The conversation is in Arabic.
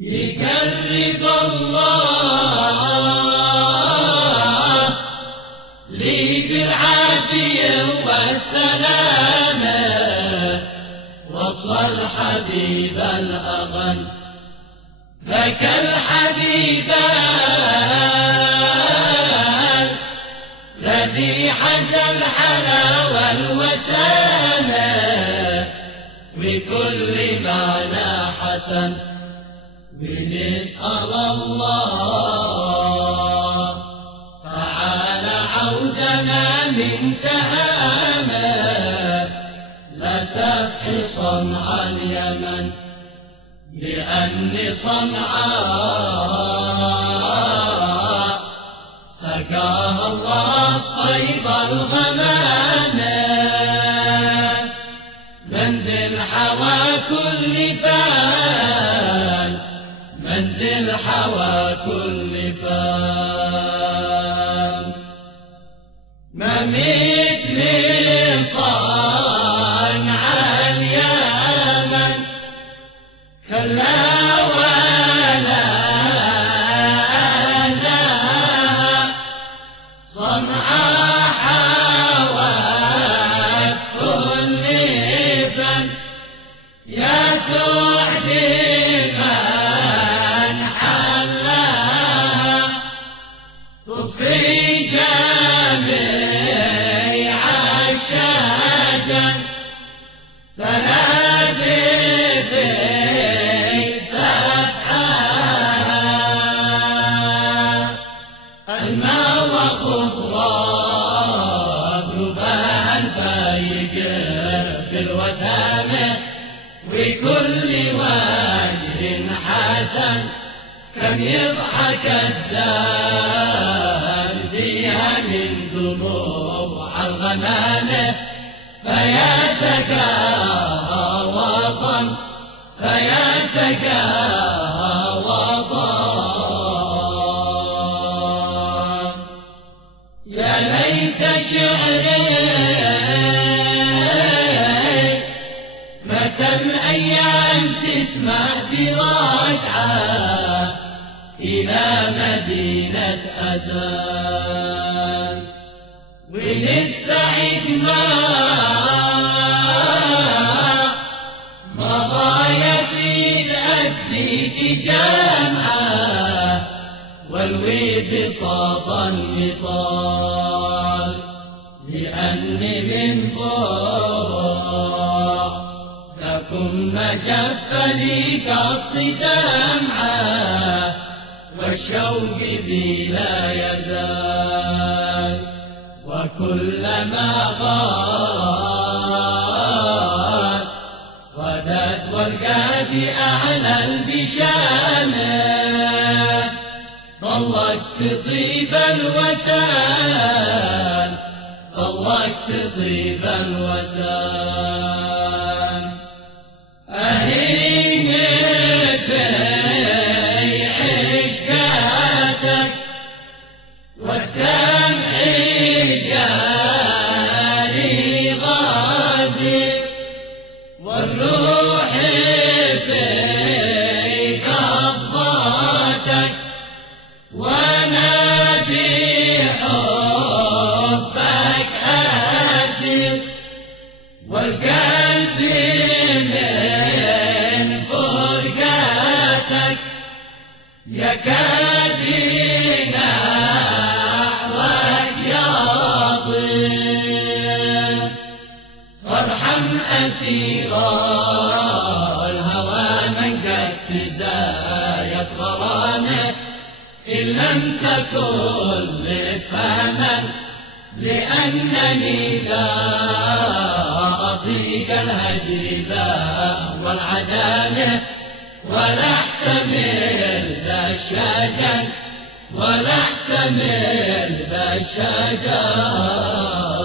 يقرب الله لي بالعافية والسلامة وصل الحبيب الأغن ذاك الحبيب الذي حز الحلا والوسامة بكل معنى حسن ونسأل الله تعالى عودنا من تهامة لسفح صنعاء اليمن لأن صنعاء سقاها الله فيض الغمامة منزل حوى كل فان منزل حوى كل فان ما مثل صنعاء اليمن كلا ولا لها صنعاء حوت كل فن يا سعد من حلاها تطفي جميع الشجن تنادي في سفحها الماء وخضرات رباها فيقر بالوسامة وكل وجه حسن كم يضحك الزان فيها من دموع الغمامة فيا سقاها وطن فيا سقاها وطن يا ليت شعري متى الأيام تسمع براجعة إلى مدينة أزال ونستعد ما مضى يسير أديك جامعة والوي بساط النضال لأني من بعد لكم مجف لي قط دمعة والشوق بي لا يزال وكلما غاب غدت ورقاتي أعلى البشامة ضلت طيب الوسال ضلت طيب الوسال أهين في عشقاتك والدمع جاري غازي والروح في قبضاتك وانا بحبك آسر والقلب من فرقاتك يكاد نحوك يضيع فارحم أسيرا الهوى من قد تزايد غرامه إن لم تكن لفهما لأنني لا أطيق الهجر ذا والعدامة ولا احتمل ذا الشجن ولا احتمل ذا الشجن